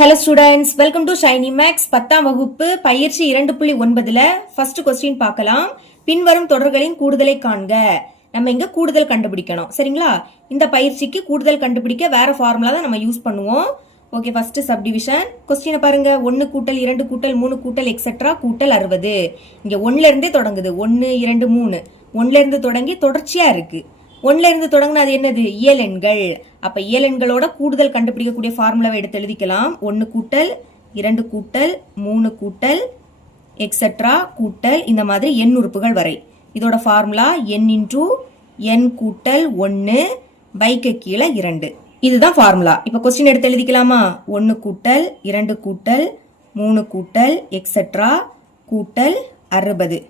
Hello students, welcome to Shiny Max 10ஆம் வகுப்பு பயிற்சி 2.9ல ஃபர்ஸ்ட் क्वेश्चन பார்க்கலாம். பின்வரும் தொடர்களின் கூடுதலை காண்க. நம்ம இங்க கூடுதல் கண்டுபிடிக்கணும். சரிங்களா? இந்த பயிற்சிக்கு கூடுதல் கண்டுபிடிக்க வேற ஃபார்முலா தான் நம்ம யூஸ் பண்ணுவோம். Okay, first subdivision. क्वेश्चन பாருங்க. 1 கூட்டல் 2 கூட்டல் 3 கூட்டல் எக்ஸெட்ரா கூட்டல் 60. இங்க 1ல இருந்தே தொடங்குது. 1 2 3. 1ல இருந்து தொடங்கி தொடர்ச்சியா இருக்கு. 1ல இருந்து தொடங்கினா அது என்னது? இயல் எண்கள். அப்ப இயல் எண்களோட கூடுதல் கண்டுபிடிக்கக்கூடிய ஃபார்முலாவை எடுத்து எழுதிக்கலாம். 1 கூட்டல் 2 கூட்டல் 3 கூட்டல் எக்ஸெட்ரா கூட்டல் இந்த மாதிரி எண் உறுப்புகள் வரை. இதோட ஃபார்முலா n இன்டூ n கூட்டல் 1 பைக்கு கீழே 2. இதுதான் ஃபார்முலா. இப்ப கொஸ்டின் எடுத்து எழுதிக்கலாமா? 1 கூட்டல் 2 கூட்டல் 3 கூட்டல் எக்ஸெட்ரா கூட்டல் 60.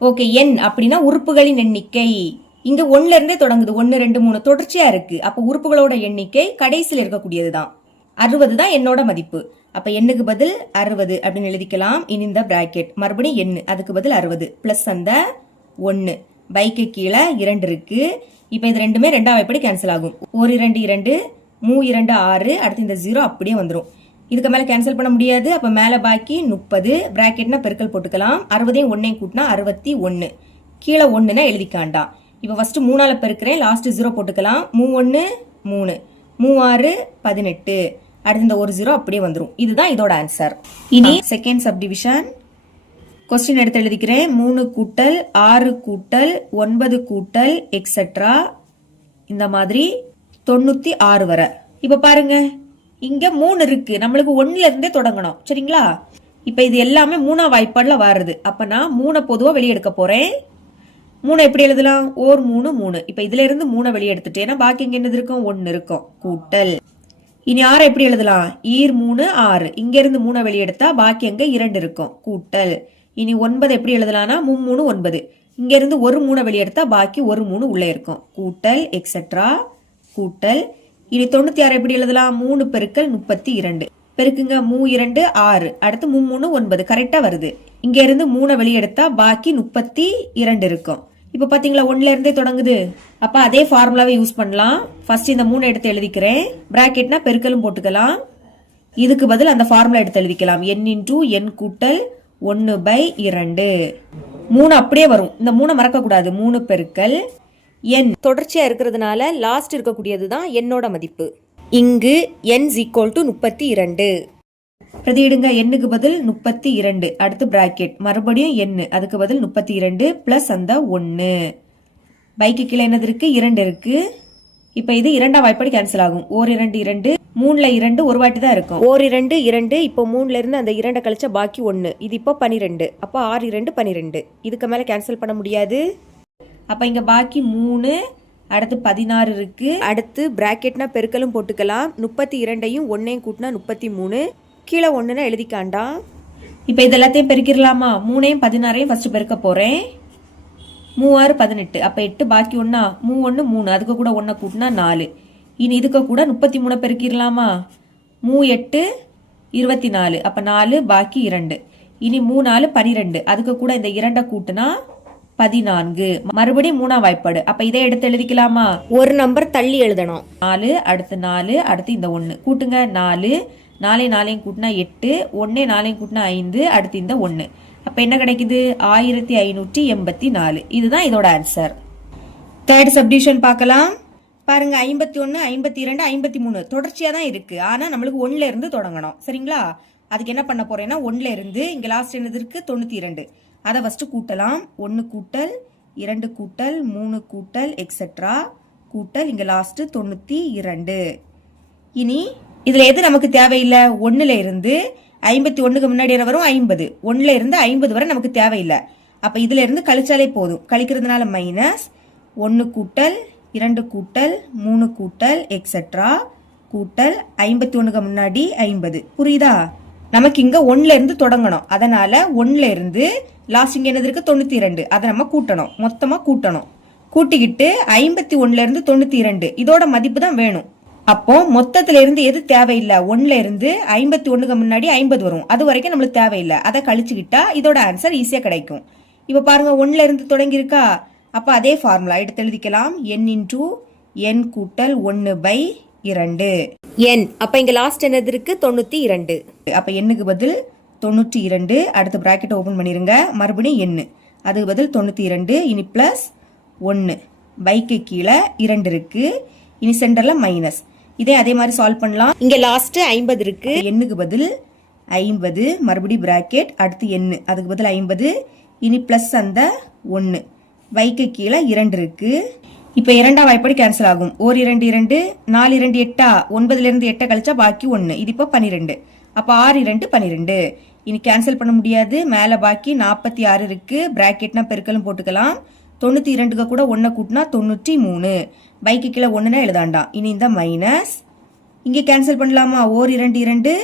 ஓகே, n அப்படின்னா உறுப்புகளின் எண்ணிக்கை. இங்க 1ல இருந்தே தொடங்குது. 1 2 3 தொடர்ச்சியா இருக்கு. அப்ப உறுப்புகளோட எண்ணிக்கை கடைசியில் இருக்கக்கூடியதுதான். 60 தான் என்னோட மதிப்பு. அப்ப எண்ணுக்கு பதில் 60 அப்படின்னு எழுதிக்கலாம். இனி இந்த பிராக்கெட் மறுபடியும் எண்ணு, அதுக்கு பதில் 60 பிளஸ் அந்த 1 பைக்கு கீழே 2 இருக்கு. இப்ப இது ரெண்டுமே ரெண்டாவது எப்படி கேன்சல் ஆகும்? 1 2 2 3 2 6. அடுத்து இந்த 0 அப்படியே வந்துடும். இதுக்கு மேல கேன்சல் பண்ண முடியாது. அப்ப மேல பாக்கி 30 பிராக்கெட்னா பெருக்கல் போட்டுக்கலாம். 60 1 கூட்டினா 61. கீழே 1னா எழுதிக்காண்டாம். இப்ப ஃபர்ஸ்ட் 3ஆல பெருக்கிறேன். லாஸ்ட் 0 போட்டுக்கலாம். 3 1 3 3 6 18. அடுத்து இந்த ஒரு 0 அப்படியே வந்துடும். இதுதான் இதோட ஆன்சர். இனி செகண்ட் சப்டிவிஷன். கொஸ்டின் எடுத்து எழுதிக்கிறேன். 3 கூட்டல் 6 கூட்டல் 9 கூட்டல் எக்ஸெட்ரா இந்த மாதிரி 96 வரை. இப்ப பாருங்க, இங்க 3 இருக்கு. நம்மளுக்கு 1ல இருந்தே தொடங்கணும். சரிங்களா? இப்ப இது எல்லாமே 3ஆம் வாய்ப்பாடுல வருது. அப்ப நான் 3 பொதுவா வெளியே எடுக்க போறேன். 3 எப்படி எழுதலாம்? 1 3 3. இப்ப இதுல இருந்து 3 வெளியே எடுத்துட்டேன்னா பாக்கி இங்க என்னது இருக்கும்? 1 இருக்கும். கூட்டல். இனி 6 எப்படி எழுதலாம்? ஈர் 3 6. இங்க இருந்து 3 வெளியே எடுத்தா பாக்கி அங்க 2 இருக்கும். கூட்டல். இனி 9 எப்படி எழுதலாம்னா 3 9. இங்க இருந்து ஒரு 3 வெளியே எடுத்தா பாக்கி ஒரு 3 உள்ள இருக்கும். கூட்டல் எக்ஸெட்ரா கூட்டல். இனி 96 எப்படி எழுதலாம்? 3 பெருக்கல் 32. பெருக்குங்க. 3 2 6. அடுத்து 3 9. கரெக்டா வருது. இங்க இருந்து 3 வெளியே எடுத்தா பாக்கி 32 இருக்கும். இப்ப பாத்தீங்களா 1ல இருந்தே தொடங்குது. அப்ப அதே ஃபார்முலாவை யூஸ் பண்ணலாம். ஃபர்ஸ்ட் இந்த 3 எடுத்து எழுதிக்கிறேன். பிராக்கெட்னா பெருக்கலும் போட்டுக்கலாம். இதுக்கு பதில் அந்த ஃபார்முலா எடுத்து எழுதிக்கலாம். n இன்டூ n கூட்டல் 1/2. 3 அப்படியே வரும். இந்த 3 மறக்க கூடாது. 3 பெருக்கல் n தொடர்ச்சியா இருக்கிறதுனால லாஸ்ட் இருக்கக்கூடியது தான் என்னோட மதிப்பு. இங்கு n = 32. பிரதியிடுங்க. எண்ணுக்கு பதில் 32. அடுத்து பிராக்கெட் மறுபடியும் n, அதுக்கு பதில் 32 பிளஸ் அந்த 1. பைக்கு கீழே என்னது இருக்கு? 2 இருக்கு. இப்ப இது இரண்டாம் வாய்ப்பாடு கேன்சல் ஆகும். 1 2 2 3ல 2 ஒரு வாட்டி தான் இருக்கும். 1 2 2. இப்போ 3ல இருந்து அந்த 2 கழிச்சா பாக்கி 1. இது இப்போ 12. அப்ப 6 2 12. இதுக்கு மேல கேன்சல் பண்ண முடியாது. அப்ப இங்க பாக்கி 3. அடுத்து 16 இருக்கு. அடுத்து பிராக்கெட்னா பெருக்கலும் போட்டுக்கலாம். 32ஐயும் 1ஐயும் கூட்டினா 33. கீழே 1னா எழுதிக்காண்டா. இப்ப இது எல்லாத்தையும் பெருக்கிடலாமா? 3ஐயும் 16ஐயும் ஃபர்ஸ்ட் பெருக்க போறேன். 3 6 18. அப்ப 8 பாக்கி 1 3 1 3. அதுக்கு கூட 1 கூட்டினா 4. இனி இதுக்கு கூட 33 பெருக்கிடலாமா? 3 8 24. அப்ப 4 பாக்கி 2. இனி 3 4 12. அதுக்கு கூட இந்த 2 கூட்டினா 14. மறுபடியும் 3ஆம் வாய்ப்பாடு. அப்ப இதை எடுத்து எழுதிக்கலாமா? ஒரு நம்பர் தள்ளி எழுதணும். 4 அடுத்து 4 அடுத்து இந்த 1 கூட்டுங்க. 4 4 4 கூட்டினா 8. 1 4 கூட்டினா 5. அடுத்து இந்த 1. அப்ப என்ன கிடைக்குது? 1584. இதுதான் இதோட ஆன்சர். தேர்ட் சப்டிவிஷன் பார்க்கலாம். பாருங்க, 51 52 53 தொடர்ச்சியா தான் இருக்கு. ஆனா நம்மளுக்கு 1ல இருந்து தொடங்கணும். சரிங்களா? அதுக்கு என்ன பண்ண போறேன்னா 1ல இருந்து இங்க லாஸ்ட் என்னது இருக்கு? 92. அதை ஃபர்ஸ்ட் கூட்டலாம். 1 கூட்டல் 2 கூட்டல் 3 கூட்டல் எக்ஸெட்ரா கூட்டல் இங்க லாஸ்ட் 92. இனி இதுல எது நமக்கு தேவையில்லை? 1ல இருந்து 51க்கு முன்னாடி வரும் 50. 1ல இருந்து 50 வரை நமக்கு தேவையில்லை. அப்ப இதுல இருந்து கழிச்சாலே போதும். கழிக்கிறதுனால மைனஸ் 1 கூட்டல் 2 கூட்டல் 3 கூட்டல் எக்ஸெட்ரா கூட்டல் 51க்கு முன்னாடி 50. புரியுதா? நமக்கு இங்க 1ல இருந்து தொடங்கணும். அதனால 1ல இருந்து லாஸ்ட் இங்க என்னது இருக்கு? 92. அதை நம்ம கூட்டணும். மொத்தமா கூட்டணும். கூட்டிக்கிட்டு 51ல இருந்து 92 இதோட மதிப்பு தான் வேணும். அப்போ மொத்தத்துல இருந்து எது தேவையில்லை? 1ல இருந்து 51க்கு முன்னாடி 50 வரும். அது வரைக்கும் நம்மளுக்கு தேவையில்லை. அதை கழிச்சுக்கிட்டா இதோட ஆன்சர் ஈஸியா கிடைக்கும். இப்ப பாருங்க 1ல இருந்து தொடங்கி இருக்கா. அப்ப அதே ஃபார்முலா எடுத்து எழுதிக்கலாம். n இன்டூ n கூட்டல் 1/2 2 n. அப்ப இங்க லாஸ்ட் என்னது இருக்கு 92. அப்ப எண்ணுக்கு பதில் 92. அடுத்து பிராக்கெட் ஓபன் பண்ணிருங்க. மறுபடியும் n அதுக்கு பதில் 92. இனி பிளஸ் 1 பைக்கு கீழே 2 இருக்கு. இனி சென்டர்ல மைனஸ். இதே அதே மாதிரி சால்வ் பண்ணலாம். இங்க லாஸ்ட் 50 இருக்கு. எண்ணுக்கு பதில் 50 மறுபடியும் பிராக்கெட் அடுத்து n அதுக்கு பதில் 50. இனி பிளஸ் அந்த 1 பைக்கு கீழே 2 இருக்கு. இப்ப இரண்டாம் வாய்ப்படி கேன்சல் ஆகும். 1 2 2 4 2 8 9ல இருந்து 8 கழிச்சா பாக்கி 1. இது இப்போ 12. அப்ப 6 2 12. இனி கேன்சல் பண்ண முடியாது. மேல பாக்கி 46 இருக்கு. பிராக்கெட்னா பெருக்கலும் போட்டுக்கலாம். 92க்கு கூட 1 கூட்டினா 93. பைக்கு கீழே 1னா எழுதாண்டாம். இனி இந்த மைனஸ் இங்க கேன்சல் பண்ணலாமா? 1 2 2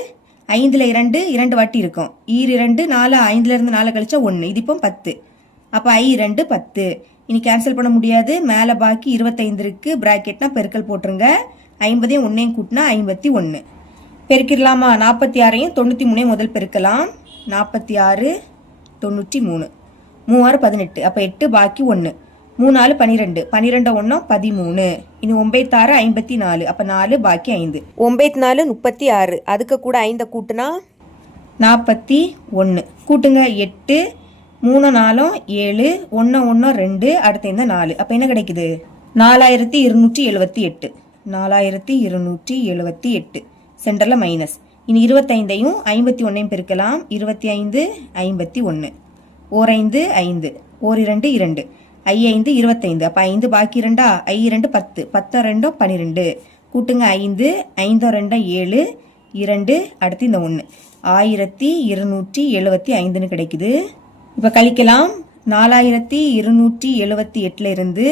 5ல 2 2 வாட்டி இருக்கும். 2 4 5ல இருந்து 4 கழிச்சா 1. இது இப்போ 10. அப்ப I 2 10. இனி கேன்சல் பண்ண முடியாது. மேல பாக்கி 25 இருக்கு. பிராக்கெட்னா பெருக்கல் போட்டுருங்க. 50ஐயும் 1ஐயும் கூட்டினா 51. பெருக்கிடலாமா? 46ஐயும் 93ஐயும் முதல் பெருக்கலாம். 46 93 3 18. அப்ப 8 பாக்கி 1. 3 4 12. 12 1 13. இனி 9 6 54. அப்ப 4 பாக்கி 5. 9 4 36. அதுக்கு கூட 5 கூட்டினா 41. கூட்டுங்க 8 3 4 7 1 1 2 அடுத்து இந்த 4. அப்ப என்ன கிடைக்குது? 4278. 4278. சென்டர்ல மைனஸ். இனி 25ஐயும் 51ஐயும் பெருக்கலாம். 25 51. 5 5 2 2 I 5 25. அப்ப 5 பாக்கி 2 I 2 10. 10 2 12. கூட்டுங்க 5 5 2 7 2 அடுத்து இந்த 1 1275 கிடைக்குது. இப்ப கழிக்கலாம். 4278ல இருந்து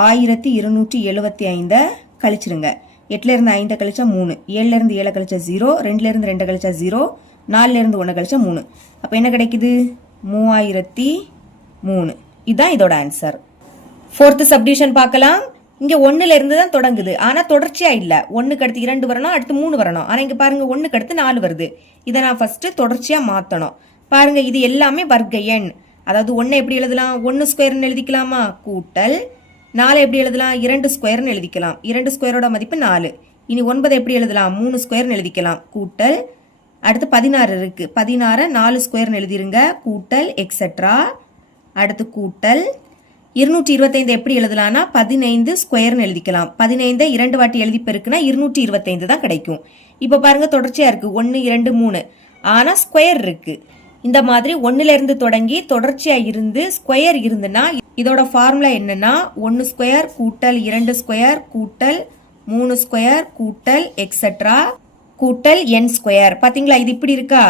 1275 கழிச்சிருங்க. 8ல இருந்து 5 கழிச்சா 3. 7ல இருந்து 7 கழிச்சா 0. 2ல இருந்து 2 கழிச்சா 0. 4ல இருந்து 1 கழிச்சா 3. அப்ப என்ன கிடைக்குது? 3003. இதுதான் இதோட ஆன்சர். 4th சப்டிவிஷன் பார்க்கலாம். இங்க 1ல இருந்து தான் தொடங்குது. ஆனா தொடர்ச்சியா இல்ல. 1க்கு அடுத்து 2 வரணும், அடுத்து 3 வரணும். ஆனா இங்க பாருங்க 1க்கு அடுத்து 4 வருது. இதை நான் ஃபர்ஸ்ட் தொடர்ச்சியா மாத்தணும். பாருங்க இது எல்லாமே வர்க்க எண். அதாவது 1 எப்படி எழுதலாம்? 1 ஸ்கொயர்னு எழுதிக்கலாமா? கூட்டல் 4 எப்படி எழுதலாம்? 2 ஸ்கொயர்னு எழுதிக்கலாம். 2 ஸ்கொயரோட மதிப்பு 4. இனி 9 எப்படி எழுதலாம்? 3 ஸ்கொயர்னு எழுதிக்கலாம். கூட்டல் அடுத்து 16 இருக்கு. 16 4 ஸ்கொயர்னு எழுதிருங்க. கூட்டல் எக்ஸெட்ரா. அடுத்து கூட்டல் 225 எப்படி எழுதலாம்னா 15 ஸ்கொயர்னு எழுதிக்கலாம். 15 2 வாட்டி எழுதி பெருக்குனா 225 தான் கிடைக்கும். இப்ப பாருங்க தொடர்ச்சியா இருக்கு. 1 2 3. ஆனா ஸ்கொயர் இருக்கு. இந்த மாதிரி 1ல இருந்து தொடங்கி தொடர்ச்சியா இருந்து ஸ்கொயர் இருந்துன்னா இதோட ஃபார்முலா என்னன்னா 1 ஸ்கொயர் கூட்டல் 2 ஸ்கொயர் கூட்டல் 3 ஸ்கொயர் கூட்டல் எக்ஸெட்ரா கூட்டல் n ஸ்கொயர். பாத்தீங்களா இது இப்படி இருக்கா?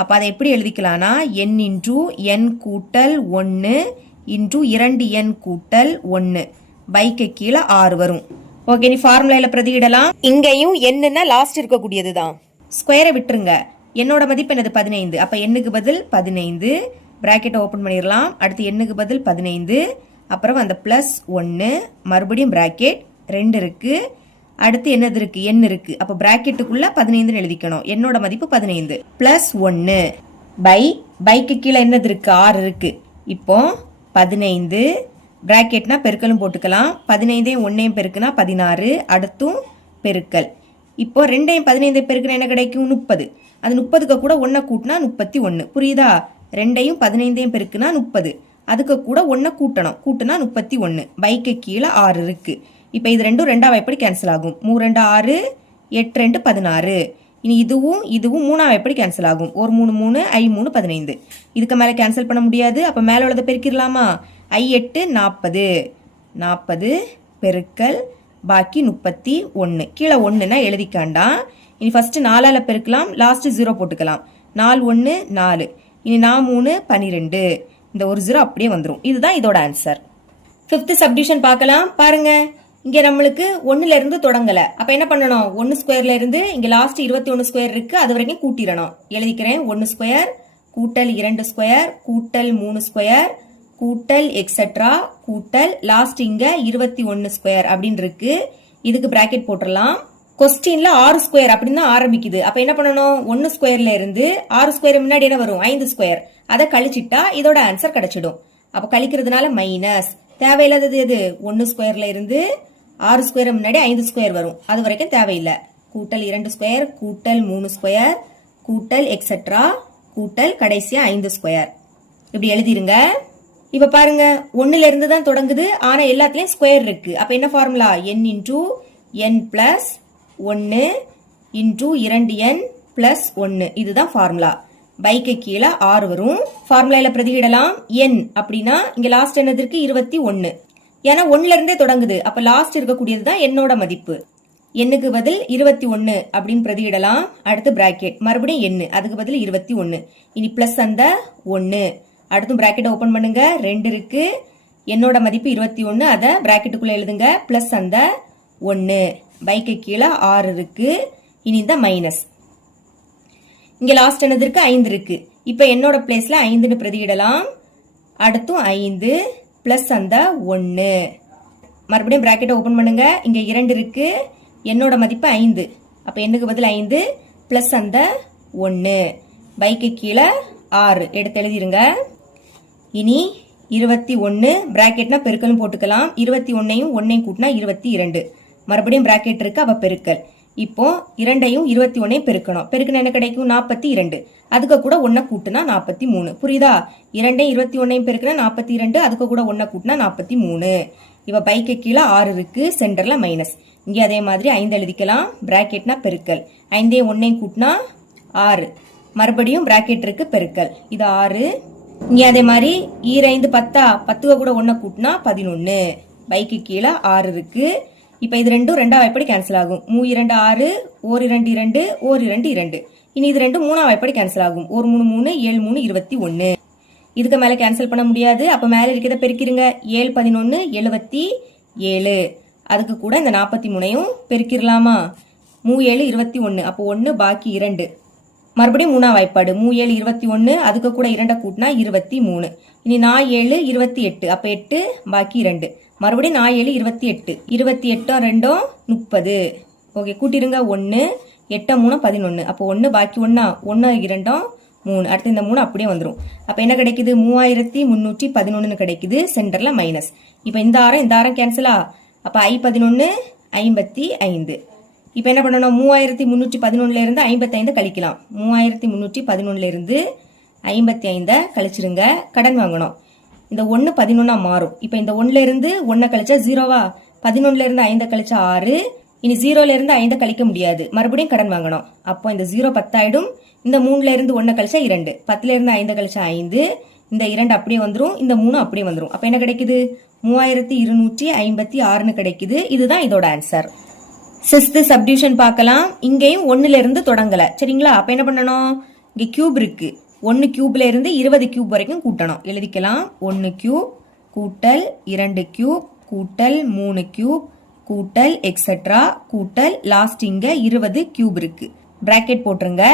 அப்ப அதை எப்படி எழுதிக்கலாம்னா n இன்டூ n கூட்டல் 1 இன்டூ 2n கூட்டல் 1 பைக்கு கீழே 6 வரும். ஓகே, நீ ஃபார்முலால பிரதியிடலாம். இங்கேயும் என்னன்னா லாஸ்ட் இருக்கக்கூடியதுதான். ஸ்கொயரை விட்டுருங்க. என்னோட மதிப்பு என்னது? 15. அப்ப எண்ணுக்கு பதில் 15. பிராக்கெட்டை ஓபன் பண்ணிடலாம். அடுத்து எண்ணுக்கு பதில் 15. அப்புறம் அந்த பிளஸ் 1 மறுபடியும் பிராக்கெட் 2 இருக்கு. அடுத்து என்னது இருக்கு? n இருக்கு. அப்ப பிராக்கெட்டுக்குள்ள 15 எழுதிக்கணும். என்னோட மதிப்பு 15 பிளஸ் 1 பைக்கு கீழே என்னது இருக்கு? 6 இருக்கு. இப்போ 15 பிராக்கெட்னா பெருக்கலும் போட்டுக்கலாம். 15ஐயும் 1ஐயும் பெருக்குனா 16. அடுத்தும் பெருக்கல். இப்போ 2ஐயும் 15 பெருக்குனா என்ன கிடைக்கும்? 30. அது 30க்கு கூட 1 கூட்டினா 31. புரியுதா? 2ஐயும் 15ஐயும் பெருக்குனா 30. அதுக்கு கூட 1 கூட்டணும். கூட்டினா 31. பைக்கு கீழே 6 இருக்கு. இப்போ இது ரெண்டும் ரெண்டாம் வாய்ப்படி கேன்சல் ஆகும். 3 2 6 8 2 16. இனி இதுவும் இதுவும் மூணாம் வாய்ப்படி கேன்சல் ஆகும். 1 3 3 I 3 15. இதுக்கு மேல கேன்சல் பண்ண முடியாது. அப்ப மேல உள்ளதை பெருக்கிடலாமா? I 8 40. 40 பெருக்கல் பாக்கி 31. கீழே 1னா எழுதிக்காண்டாம். இனி ஃபர்ஸ்ட் 4ஆல பெருக்கலாம். லாஸ்ட் 0 போட்டுக்கலாம். 4 1 4. இனி 4 3 12. இந்த ஒரு 0 அப்படியே வந்துரும். இதுதான் இதோட ஆன்சர். 5th சப்டிவிஷன் பார்க்கலாம். பாருங்க இங்க நம்மளுக்கு 1ல இருந்து தொடங்கல. அப்ப என்ன பண்ணணும்? 1 ஸ்கொயர்ல இருந்து இங்க லாஸ்ட் 21 ஸ்கொயர் இருக்கு. அது வரைக்கும் கூட்டிடணும். எழுதிக்கிறேன். 1 ஸ்கொயர் கூட்டல் 2 ஸ்கொயர் கூட்டல் 3 ஸ்கொயர் கூட்டல் எக்ஸெட்ரா கூட்டல் லாஸ்ட் இங்க 21 ஸ்கொயர் அப்படின்னு இருக்கு. இதுக்கு பிராக்கெட் போட்டுடலாம். கொஸ்டின்ல 6 ஸ்கொயர் அப்படின்னு தான் ஆரம்பிக்குது. அப்ப என்ன பண்ணணும்? 1 ஸ்கொயர்ல இருந்து 6 ஸ்கொயர் முன்னாடி என்ன வரும்? 5 ஸ்கொயர். அதை கழிச்சிட்டா இதோட ஆன்சர் கிடைச்சிடும். அப்ப கழிக்கிறதுனால மைனஸ். தேவையில்லாதது எது? 1 ஸ்கொயர்ல இருந்து 6 ஸ்கொயர் முன்னாடி 5 ஸ்கொயர் வரும், அது வரைக்கும் தேவையில்லை. கூட்டல் 2 ஸ்கொயர் கூட்டல் 3 ஸ்கொயர் கூட்டல் எக்ஸெட்ரா கூட்டல் கடைசியா 5 ஸ்கொயர். இப்படி எழுதிருங்க. இப்ப பாருங்க 1ல இருந்து தான் தொடங்குது, ஆனா எல்லாத்துலயும் ஸ்கொயர் இருக்கு. அப்ப என்ன formula? n into n plus 1 into 2n plus 1. இதுதான் ஃபார்முலா. பைக்கு கீழே 6 வரும். ஃபார்முலால பிரதியிடலாம். n அப்படின்னா இங்க லாஸ்ட் என்னது இருக்கு? 21. ஏன்னா 1ல இருந்தே தொடங்குது, அப்ப லாஸ்ட் இருக்கக்கூடியது தான் என்னோட மதிப்பு. எண்ணுக்கு பதில் 21 அப்படின்னு பிரதியிடலாம். அடுத்து பிராக்கெட், மறுபடியும் n, அதுக்கு பதில் 21. இனி பிளஸ் அந்த 1. அடுத்து பிராக்கெட் ஓபன் பண்ணுங்க. 2 இருக்கு, என்னோட மதிப்பு 21, அதை பிராக்கெட்டுக்குள்ள எழுதுங்க. பிளஸ் அந்த 1. பைக்கு கீழே 6 இருக்கு. இனி இந்த மைனஸ். இங்க லாஸ்ட் என்னது இருக்கு? 5 இருக்கு. இப்ப என்னோட பிளேஸ்ல 5ன்னு பிரதியிடலாம். அடுத்தும் 5 பிளஸ் அந்த 1. மறுபடியும் பிராக்கெட் ஓபன் பண்ணுங்க. இங்க 2 இருக்கு, என்னோட மதிப்பு 5, அப்ப எண்ணுக்கு பதில் 5 பிளஸ் அந்த 1. பைக்கு கீழே 6 எடுத்து எழுதிருங்க. இனி 21 பிராக்கெட்னா பெருக்கலும் போட்டுக்கலாம். 21ஐயும் 1ஐயும் கூட்டினா 22. மறுபடியும் பிராக்கெட் இருக்கு, அப்ப பெருக்கல். இப்போ 2ஐயும் 21ஐயும் பெருக்கணும். பெருக்கணும் என்ன கிடைக்கும்? 42. அதுக்கு கூட 1 கூட்டினா 43. புரியுதா? 2ஐயும் 21ஐயும் பெருக்கினா 42, அதுக்கு கூட 1 கூட்டினா 43. இப்ப பைக்கு கீழே 6 இருக்கு, சென்டர்ல மைனஸ். இங்கே அதே மாதிரி 5 எழுதிக்கலாம். பிராக்கெட்னா பெருக்கல். 5ஐயும் 1ஐயும் கூட்டினா 6. மறுபடியும் பிராக்கெட் இருக்கு, பெருக்கல். இது 6. இங்கே அதே மாதிரி 5 10, 10 கூட 1 கூட்டினா 11. பைக்கு கீழே 6 இருக்கு. இப்ப இது ரெண்டும் 2ஆம் வாய்ப்படி கேன்சல் ஆகும். 3 2 6, 1 2 2, 1 2 2. இனி இது ரெண்டும் 3ஆம் வாய்ப்படி கேன்சல் ஆகும். 1 3 3, 7 3 21. இதுக்கு மேல கேன்சல் பண்ண முடியாது. அப்ப மேல இருக்கிறத பெருக்கிருங்க. 7 11 77. அதுக்கு கூட இந்த 43ஐயும் பெருக்கிடலாமா? 3 7 21. அப்போ 1 பாக்கி 2. மறுபடியும் 3ஆம் வாய்ப்பாடு. 3 7 21, அதுக்கு கூட 2 கூட்டினா 23. இனி 4 7 28, அப்ப 8 பாக்கி 2. மறுபடியும் 4 7 28, 28 2 30. ஓகே, கூட்டிருங்க. 1 8 3 11. அப்போ 1 பாக்கி 1 1 2 3. அடுத்து இந்த 3 அப்படியே வந்துடும். அப்ப என்ன கிடைக்குது? 3311 கிடைக்குது. சென்டர்ல மைனஸ். இப்ப இந்த ஆரம் கேன்சலா? அப்ப I11 55. இப்ப என்ன பண்ணணும்? 3311 இருந்து 55 கழிக்கலாம். 3311 இருந்து 55 கழிச்சிருங்க. கடன் வாங்கணும். இந்த 1 11 மாறும். இப்ப இந்த 1ல இருந்து 1 கழிச்சா 0வா? 11ல இருந்து 5 கழிச்சா 6. இனி 0ல இருந்து 5 கழிக்க முடியாது, மறுபடியும் கடன் வாங்கணும். அப்போ இந்த 0 10 ஆயிடும். இந்த 3ல இருந்து 1 கழிச்சா 2, 10ல இருந்து 5 கழிச்சா 5. இந்த 2 அப்படியே வந்துரும், இந்த 3 அப்படியே வந்துரும். அப்ப என்ன கிடைக்குது? 3256 கிடைக்குது. இதுதான் இதோட ஆன்சர். 6th சப்டிவிஷன் பார்க்கலாம். இங்கேயும் 1ல இருந்து தொடங்கல, சரிங்களா? அப்ப என்ன பண்ணணும்? இங்க கியூப் இருக்கு. 1 கியூப்ல இருந்து 20 கியூப் வரைக்கும் கூட்டணும். எழுதிக்கலாம். 1 கியூப் கூட்டல் 2 கியூப் கூட்டல் 3 கியூப் கூட்டல் எக்ஸெட்ரா கூட்டல் லாஸ்ட் இங்க 20 கியூப் இருக்கு. பிராக்கெட் போட்டுருங்க.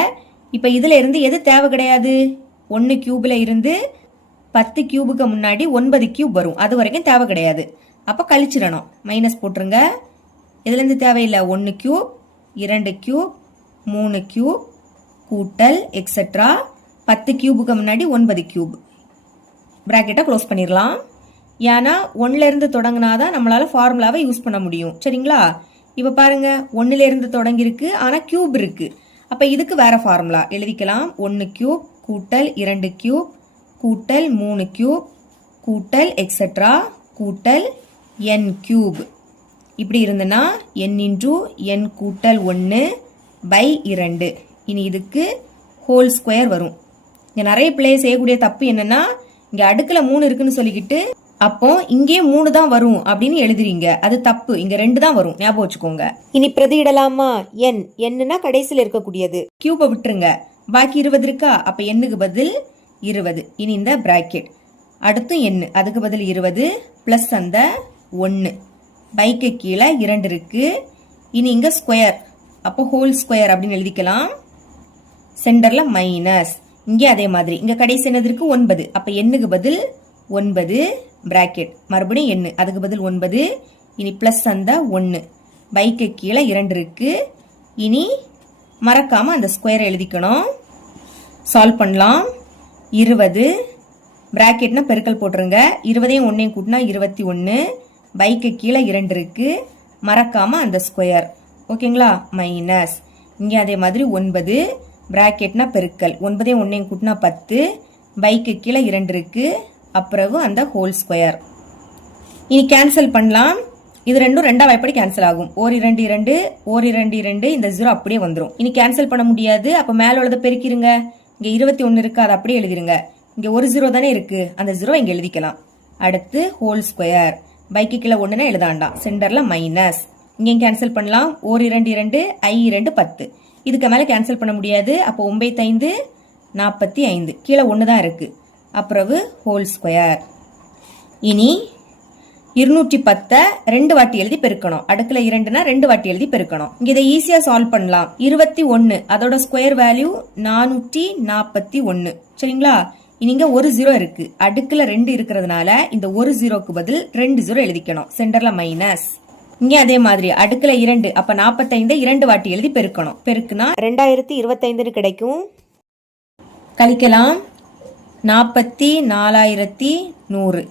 இப்ப இதுல இருந்து எது தேவை கிடையாது? 1 கியூப்ல இருந்து 10 கியூபுக்கு முன்னாடி 9 கியூப் வரும், அது வரைக்கும் தேவை கிடையாது. அப்ப கழிச்சிடணும். மைனஸ் போட்டுருங்க. இதுல இருந்து தேவையில்லை. 1 கியூப் 2 கியூப் 3 கியூப் கூட்டல் எக்ஸெட்ரா 10 கியூபுக்கு முன்னாடி 9 கியூப். பிராக்கெட்டை க்ளோஸ் பண்ணிடலாம். ஏன்னா 1ல இருந்து தொடங்கினாதான் நம்மளால ஃபார்முலாவை யூஸ் பண்ண முடியும், சரிங்களா? இப்ப பாருங்க, 1ல இருந்து தொடங்கிருக்கு, ஆனா கியூப் இருக்கு. அப்ப இதுக்கு வேற ஃபார்முலா எழுதிக்கலாம். 1 கியூப் கூட்டல் 2 கியூப் கூட்டல் 3 கியூப் கூட்டல் எக்ஸெட்ரா கூட்டல் n கியூப். இப்படி இருந்தனா n இன்டூ n கூட்டல் 1 பை 2. இனி இதுக்கு ஹோல் ஸ்கொயர் வரும். இங்க நிறைய பிள்ளை செய்யக்கூடிய தப்பு என்னன்னா, இங்க அடுக்குல 3 இருக்குன்னு சொல்லிக்கிட்டு அப்போ இங்கே 3 தான் வரும் அப்படின்னு எழுதுறீங்க. அது தப்பு. இங்க 2 தான் வரும், ஞாபகம் வச்சுக்கோங்க. இனி பிரதியிடலாமா? n என்னன்னா கடைசியில் இருக்கக்கூடியது. கியூபை விட்டுருங்க. பாக்கி 20 இருக்கா? அப்ப எண்ணுக்கு பதில் 20. இனி இந்த பிராக்கெட். அடுத்து n, அதுக்கு பதில் 20 பிளஸ் அந்த 1. பைக்கு கீழே 2 இருக்கு. இனி இங்க ஸ்கொயர், அப்போ ஹோல் ஸ்கொயர் அப்படின்னு எழுதிக்கலாம். சென்டர்ல மைனஸ். இங்கே அதே மாதிரி இங்க கடைசி என்னது இருக்கு? 9. அப்ப எண்ணுக்கு பதில் 9 பிராக்கெட். மறுபடியும் n, அதுக்கு பதில் 9. இனி பிளஸ் அந்த 1. பைக்கு கீழே 2 இருக்கு. இனி மறக்காம அந்த ஸ்கொயரை எழுதிக்கணும். சால்வ் பண்ணலாம். 20 பிராக்கெட்னா பெருக்கல் போட்டுருங்க. 20ஐயும் 1ஐயும் கூட்டினா 21. பைக்கு கீழே 2 இருக்கு. மறக்காம அந்த ஸ்கொயர். ஓகேங்களா? மைனஸ். இங்கே அதே மாதிரி 9 பிராக்கெட்னா பெருக்கல். 9 1 கூட்டினா 10. பைக்கு கீழே 2 இருக்கு. அப்புறம் அந்த ஹோல் ஸ்கொயர். இனி கேன்சல் பண்ணலாம். இது ரெண்டும் ரெண்டா வாய்ப்படி கேன்சல் ஆகும். ஓர் 2 2 ஓர் 2 2 இந்த 0 அப்படியே வந்துடும். இனி கேன்சல் பண்ண முடியாது. அப்ப மேல உள்ளதை பெருக்கிருங்க. இங்க 21 இருக்கு, அதை அப்படியே எழுதிருங்க. இங்க ஒரு 0 தானே இருக்கு, அந்த 0 இங்க எழுதிக்கலாம். அடுத்து ஹோல் ஸ்கொயர். பைக்கு கீழே 1னா எழுதாண்டாம். சென்டர்ல மைனஸ். இங்கேயும் கேன்சல் பண்ணலாம். ஓர் 2 2 ஐ 2 10. இதுக்கு மேல கேன்சல் பண்ண முடியாது. அப்போ 9 5 45. கீழே 1 தான் இருக்கு. அப்புறம் ஹோல் ஸ்கொயர். இனி 210 2 வாட்டி எழுதி பெருக்கணும். அடுக்குல 2னா 2 வாட்டி எழுதி பெருக்கணும். இங்க இதை ஈஸியா சால்வ் பண்ணலாம். 21 அதோட ஸ்கொயர் வேல்யூ 441. சரிங்களா? இங்க ஒரு 0 இருக்கு. அடுக்குல 2 இருக்கிறதுனால இந்த ஒரு 0க்கு பதில் 2 0 எழுதிக்கணும். சென்டர்ல மைனஸ். இங்க அதே மாதிரி அடுக்குல 2 அப்ப 45 2 வாட்டி எழுதி பெருக்கணும். பெருக்குனா 2025 கிடைக்கும். கழிக்கலாம். 44,100.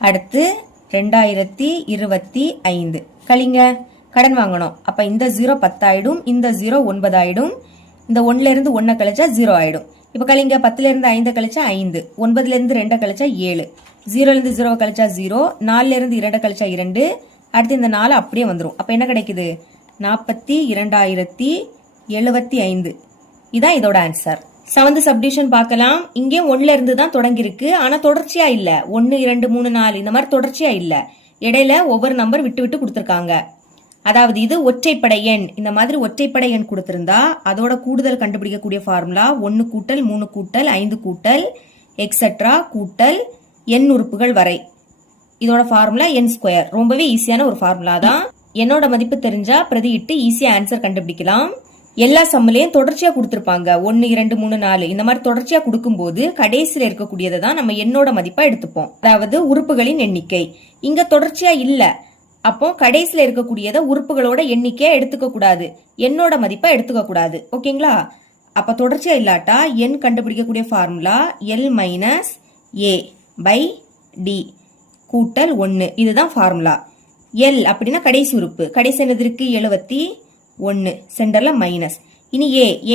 அடுத்து 2025 கழிங்க. கடன் வாங்கணும். அப்ப இந்த 0 10 ஆயிடும், இந்த 0 9 ஆயிடும். இந்த 1ல இருந்து 1 கழிச்சா 0 ஆயிடும். இப்ப கழிங்க. 10ல இருந்து 5 கழிச்சா 5, 9ல இருந்து 2 கழிச்சா 7, 0ல இருந்து 0 கழிச்சா 0, 4ல இருந்து 2 கழிச்சா 2. அடுத்து இந்த 4 அப்படியே வந்துடும். அப்ப என்ன கிடைக்குது? 42,075. இதான் இதோட ஆன்சர். செவன்த் சப்டிவிஷன் பார்க்கலாம். இங்கே 1ல இருந்து தான் தொடங்கி இருக்கு. ஆனா தொடர்ச்சியா இல்ல. 1 2 3 4 இந்த மாதிரி தொடர்ச்சியா இல்ல. இடையில ஒவ்வொரு நம்பர் விட்டு விட்டு கொடுத்திருக்காங்க. அதாவது இது ஒற்றைப்படை எண். இந்த மாதிரி ஒற்றைப்படை எண் கொடுத்திருந்தா அதோட கூடுதல் கண்டுபிடிக்கக்கூடிய ஃபார்முலா 1 கூட்டல் 3 கூட்டல் 5 கூட்டல் எக்ஸெட்ரா கூட்டல் எண் உறுப்புகள் வரை. இதோட ஃபார்முலா என் ஸ்கொயர். ரொம்பவே ஈஸியான ஒரு ஃபார்முலா தான். என்னோட மதிப்பு தெரிஞ்சா பிரதியிட்டு ஈஸியா ஆன்சர் கண்டுபிடிக்கலாம். எல்லா சம்மிலையும் தொடர்ச்சியா கொடுத்திருப்பாங்க. 1 2 3 4 இந்த மாதிரி தொடர்ச்சியா கொடுக்கும்போது கடைசியில இருக்கக்கூடியதை தான் நம்ம எண்ணோட மதிப்பா எடுத்துப்போம். அதாவது உறுப்புகளின் எண்ணிக்கை. இங்க தொடர்ச்சியா இல்ல. அப்போ கடைசியில இருக்கக்கூடியதை உறுப்புகளோட எண்ணிக்கையா எடுத்துக்க கூடாது, எண்ணோட மதிப்பா எடுத்துக்க கூடாது. ஓகேங்களா? அப்ப தொடர்ச்சியா இல்லாட்டா எண் கண்டுபிடிக்கக்கூடிய formula L minus A by D கூட்டல் 1. இதுதான் ஃபார்முலா. எல் அப்படின்னா கடைசி உறுப்பு. கடைசி என்னது இருக்கு? 71. சென்டர்ல மைனஸ். இனி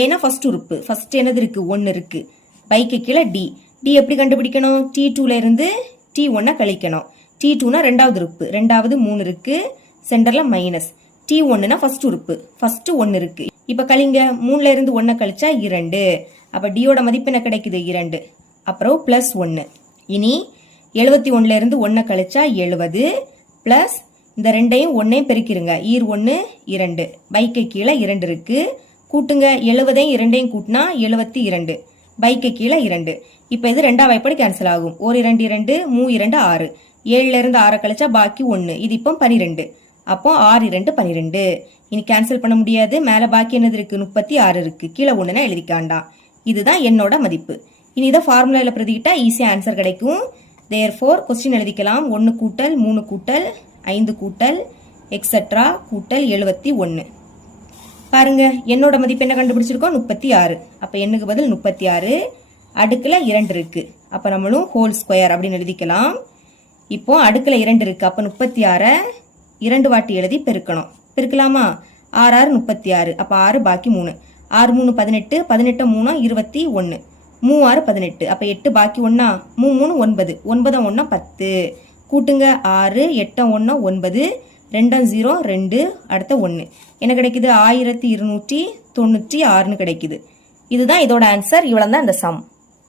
ஏனா ஃபர்ஸ்ட் உறுப்பு. ஃபர்ஸ்ட் என்னது இருக்கு? 1 இருக்கு. பைக்கு கீழே டி. டி எப்படி கண்டுபிடிக்கணும்? T2ல இருந்து T1 கழிக்கணும். T2னா ரெண்டாவது உறுப்பு. ரெண்டாவது 3 இருக்கு. சென்டர்ல மைனஸ். T1னா ஃபர்ஸ்ட் உறுப்பு. ஃபர்ஸ்ட் 1 இருக்கு. இப்ப கழிங்க. 3ல இருந்து 1 கழிச்சா 2. அப்ப டியோட மதிப்பு என்ன கிடைக்குது? 2. அப்புறம் பிளஸ் 1. இனி 71ல இருந்து 1 கழிச்சா 70 பிளஸ் இந்த 2ஐயும் 1ஐயும் பெருக்கிருங்க. ஈர் 1 2. பைக்கு கீழே 2 இருக்கு. கூட்டுங்க. 70ஐயும் 2ஐயும் கூட்டினா 72. பைக்கு கீழே 2. இப்ப இது ரெண்டா வாய்ப்படி கேன்சல் ஆகும். ஒரு 2 2 3 2 6. 7ல இருந்து 6 கழிச்சா பாக்கி 1. இது இப்போ 12. அப்போ 6 2 12. இனி கேன்சல் பண்ண முடியாது. மேல பாக்கி என்னது இருக்கு? 36 இருக்கு. கீழே 1னா எழுதிக்காண்டாம். இதுதான் என்னோட மதிப்பு. இனி இதை ஃபார்முலால பிரதிக்கிட்டா ஈஸியா ஆன்சர் கிடைக்கும். தேர்ஃபோர் கொஸ்டின் எழுதிக்கலாம். 1 கூட்டல் 3 கூட்டல் 5 கூட்டல் எக்ஸெட்ரா கூட்டல் 71. பாருங்க, என்னோட மதிப்பு என்ன கண்டுபிடிச்சிருக்கோம்? 36. அப்ப எண்ணுக்கு பதில் 36. அடுக்குல 2 இருக்கு. அப்ப நம்மளும் ஹோல் ஸ்கொயர் அப்படின்னு எழுதிக்கலாம். இப்போ அடுக்குல 2 இருக்கு. அப்ப 36 2 வாட்டி எழுதி பெருக்கணும். பெருக்கலாமா? 6 6 36. அப்ப 6 பாக்கி 3. 6 3 18. 18 3 21. 3 6 18. அப்ப 8 பாக்கி 1. 3 3 9. 9 1 10. கூட்டுங்க. 6 8 1 9. 2 0 2. அடுத்த 1 என்ன கிடைக்குது? 1296 கிடைக்குது. இதுதான் இதோட ஆன்சர். இவ்வளவு தான் இந்த சம்.